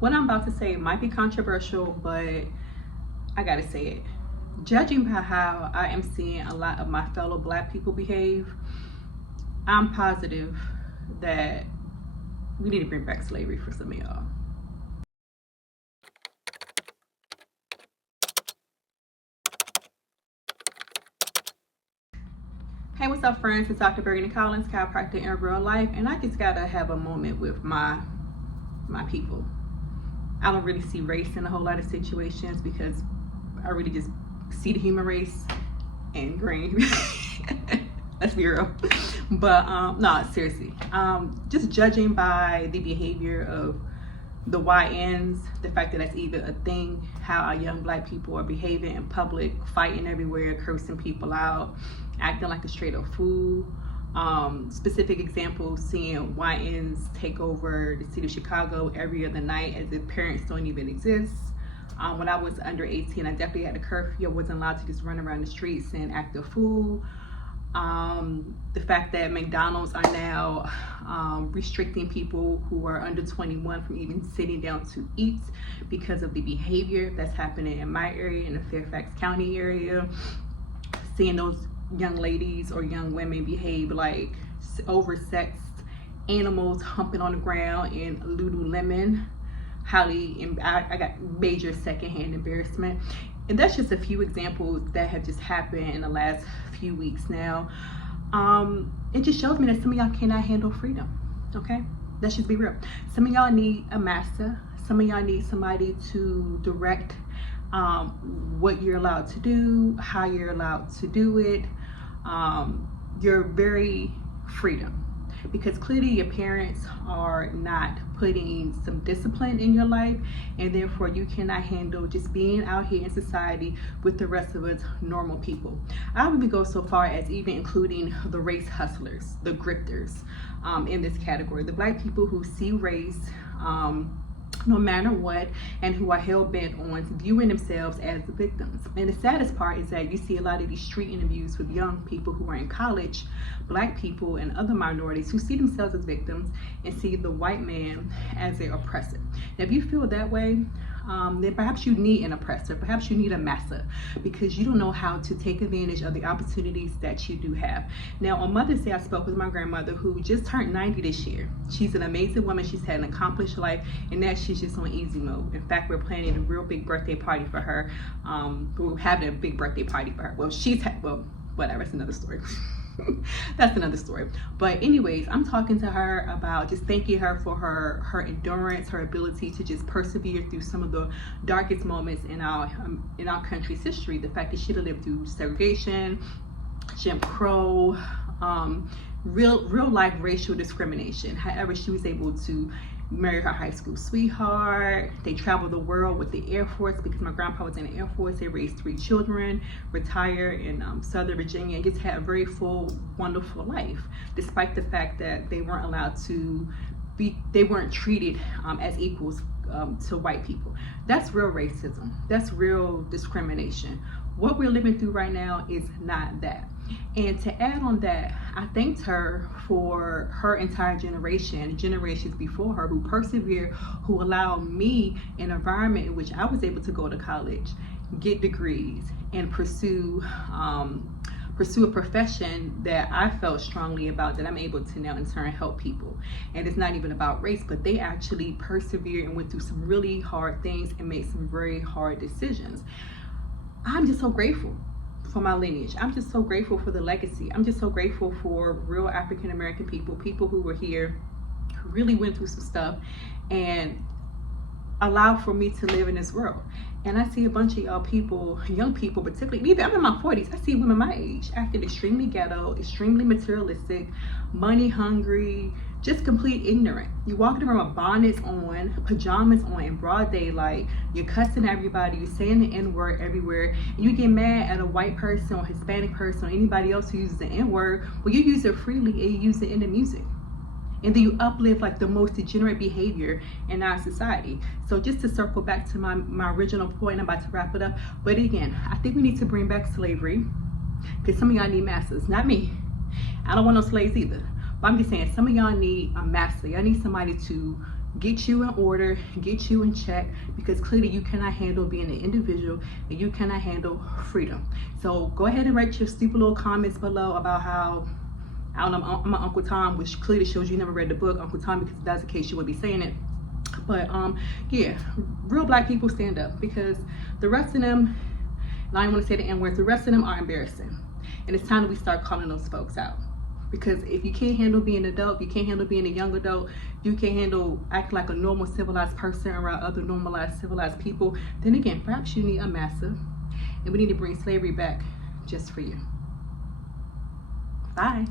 What I'm about to say might be controversial, but I gotta say it. Judging by how I am seeing a lot of my fellow Black people behave, I'm positive that we need to bring back slavery for some of y'all. Hey, what's up, friends? It's Dr. Burgandi Collins, chiropractor in real life, and I just gotta have a moment with my people. I don't really see race in a whole lot of situations because I really just see the human race and green. Let's be real. But no, seriously, just judging by the behavior of the YNs, the fact that that's even a thing, how our young Black people are behaving in public, fighting everywhere, cursing people out, acting like a straight up fool. Specific examples, seeing YNs take over the city of Chicago every other night as if parents don't even exist. When I was under 18, I definitely had a curfew. I wasn't allowed to just run around the streets and act a fool. The fact that McDonald's are now restricting people who are under 21 from even sitting down to eat because of the behavior that's happening in my area, in the Fairfax County area. Seeing those young ladies or young women behave like oversexed animals humping on the ground in Lululemon. I got major secondhand embarrassment. And that's just a few examples that have just happened in the last few weeks now. It just shows me that some of y'all cannot handle freedom, okay? Let's just be real. Some of y'all need a master. Some of y'all need somebody to direct what you're allowed to do, how you're allowed to do it, your very freedom. Because clearly your parents are not putting some discipline in your life, and therefore you cannot handle just being out here in society with the rest of us normal people. I would even go so far as even including the race hustlers, the grifters, in this category. The Black people who see race no matter what, and who are hell-bent on viewing themselves as the victims. And the saddest part is that you see a lot of these street interviews with young people who are in college, Black people and other minorities who see themselves as victims and see the white man as their oppressor. Now, if you feel that way, then perhaps you need an oppressor, perhaps you need a master, because you don't know how to take advantage of the opportunities that you do have. Now, on Mother's Day, I spoke with my grandmother who just turned 90 this year. She's an amazing woman. She's had an accomplished life, and now she's just on easy mode. In fact, we're planning a real big birthday party for her. We're having a big birthday party for her. Well, whatever, it's another story. That's another story. But anyways, I'm talking to her about just thanking her for her endurance, her ability to just persevere through some of the darkest moments in our country's history. The fact that she lived through segregation, Jim Crow, real life racial discrimination. However, she was able to marry her high school sweetheart. They traveled the world with the Air Force because my grandpa was in the Air Force. They raised 3 children, retired in Southern Virginia, and just had a very full, wonderful life, despite the fact that they weren't allowed to they weren't treated as equals to white people. That's real racism. That's real discrimination. What we're living through right now is not that. And to add on that, I thanked her for her entire generation, generations before her, who persevered, who allowed me an environment in which I was able to go to college, get degrees, and pursue a profession that I felt strongly about, that I'm able to now in turn help people. And it's not even about race, but they actually persevered and went through some really hard things and made some very hard decisions. I'm just so grateful for my lineage. I'm just so grateful for the legacy. I'm just so grateful for real African American people who were here, who really went through some stuff and allowed for me to live in this world. And I see a bunch of y'all people, young people particularly, even I'm in my 40s, I see women my age acting extremely ghetto, extremely materialistic, money hungry, just complete ignorant. You walking around with bonnets on, pajamas on in broad daylight, you're cussing everybody, you're saying the N-word everywhere, and you get mad at a white person or Hispanic person or anybody else who uses the N-word. Well, you use it freely and you use it in the music. And then you uplift like the most degenerate behavior in our society. So just to circle back to my original point, I'm about to wrap it up. But again, I think we need to bring back slavery, because some of y'all need masters, not me. I don't want no slaves either. But I'm just saying, some of y'all need a master. Y'all need somebody to get you in order, get you in check, because clearly you cannot handle being an individual and you cannot handle freedom. So go ahead and write your stupid little comments below about how, I don't know, I'm Uncle Tom, which clearly shows you never read the book Uncle Tom, because if that's the case you wouldn't be saying it. But yeah, real black people stand up, because the rest of them, and I don't want to say the N-word, the rest of them are embarrassing. And it's time that we start calling those folks out. Because if you can't handle being an adult, you can't handle being a young adult, you can't handle acting like a normal civilized person around other normalized civilized people, then again, perhaps you need a master, and we need to bring slavery back just for you. Bye.